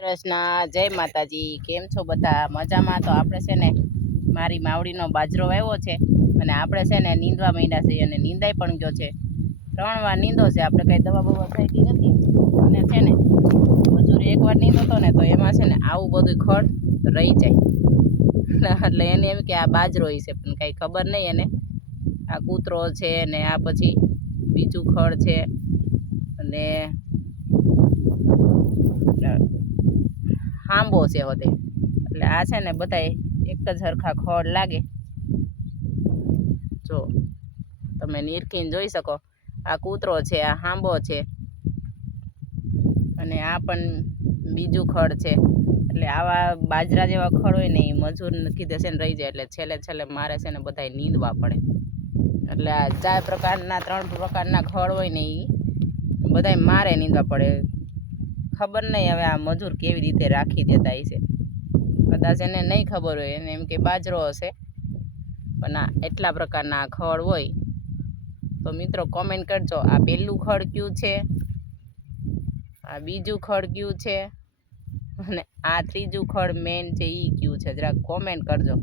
કૃષ્ણ જય માતાજી કેમ છો બધા મજામાં તો આપણે છે ને મારી માવડીનો બાજરો વાવ્યો છે અને આપણે છે ને નીંદવા માંડ્યા છે અને નીંદાઈ પણ ગયો છે 3 વાર નીંદો છે આપણે કઈ દવા બવા થઈ નથી અને છે ને મજૂરી એકવાર નીંદો તો ને તો એમાં છે ને આવું બધું ખડ રહી જાય એટલે એને એમ કે આ બાજરો છે પણ કઈ ખબર નહીં એને આ કૂતરો છે ને આ પછી બીજું ખડ છે અને આંબો છે હોતે એટલે આ છે ને બધાય એક જ હરખા ખડ લાગે જો તમે નીરખીને જોઈ શકો આ કૂતરો છે આ આંબો છે અને આ પણ બીજું ખડ છે એટલે આવા બાજરા જેવા ખડ હોય ને એ મજૂર કીધે છે ને રહી જાય એટલે છેલ્લે છેલ્લે મારે છે ને બધાય નીંદવા પડે એટલે આ 4 પ્રકારના 3 પ્રકારના ખડ હોય ને એ બધાય મારે નીંદવા પડે ખબર નહીં હવે આ મજૂર કેવી રીતે રાખી દેતા હશે કદાચ એને નહીં ખબર હોય એને એમ કે બાજરો હશે પણ આ એટલા પ્રકારના ખડ હોય તો મિત્રો કોમેન્ટ કરજો આ પહેલું ખડ કયું છે આ બીજું ખડ કયું છે અને આ ત્રીજું ખડ મેન છે એ કયું છે જરા કોમેન્ટ કરજો